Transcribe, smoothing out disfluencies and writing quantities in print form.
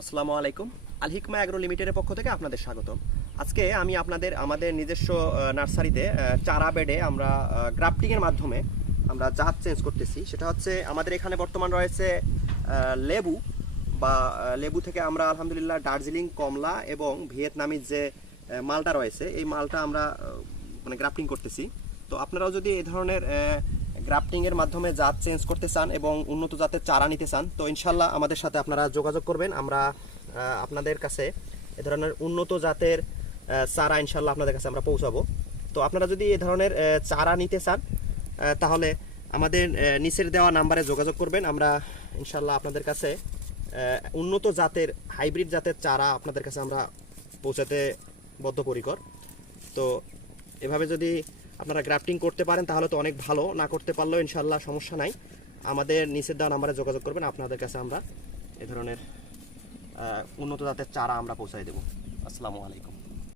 আসসালামু আলাইকুম। আল হিকমা অ্যাগ্রো লিমিটেডের পক্ষ থেকে আপনাদের স্বাগতম। আজকে আমি আমাদের নিজস্ব নার্সারিতে চারা বেডে আমরা গ্রাফটিংয়ের মাধ্যমে আমরা জাত চেঞ্জ করতেছি। সেটা হচ্ছে আমাদের এখানে বর্তমান রয়েছে লেবু লেবু থেকে আমরা আলহামদুলিল্লাহ দার্জিলিং কমলা এবং ভিয়েতনামি যে মালটা রয়েছে এই মালটা আমরা মানে গ্রাফটিং করতেছি। তো আপনারাও যদি এই ধরনের গ্রাফটিংয়ের মাধ্যমে জাত চেঞ্জ করতে চান এবং উন্নত জাতের চারা নিতে চান তো ইনশাল্লাহ আমাদের সাথে আপনারা যোগাযোগ করবেন। আমরা আপনাদের কাছে এ ধরনের উন্নত জাতের চারা ইনশাল্লাহ আপনাদের কাছে আমরা পৌঁছাবো। তো আপনারা যদি এ ধরনের চারা নিতে চান তাহলে আমাদের নিচের দেওয়া নাম্বারে যোগাযোগ করবেন। আমরা ইনশাল্লাহ আপনাদের কাছে উন্নত জাতের হাইব্রিড জাতের চারা আপনাদের কাছে আমরা পৌঁছাতে বদ্ধপরিকর। তো এভাবে যদি আপনারা গ্রাফটিং করতে পারেন তাহলে তো অনেক ভালো, না করতে পারলেও ইনশাল্লাহ সমস্যা নাই। আমাদের নিচের দেওয়া নাম্বারে যোগাযোগ করবেন, আপনাদের কাছে আমরা এ ধরনের উন্নত জাতের চারা আমরা পৌঁছাই দেব। আসসালামু আলাইকুম।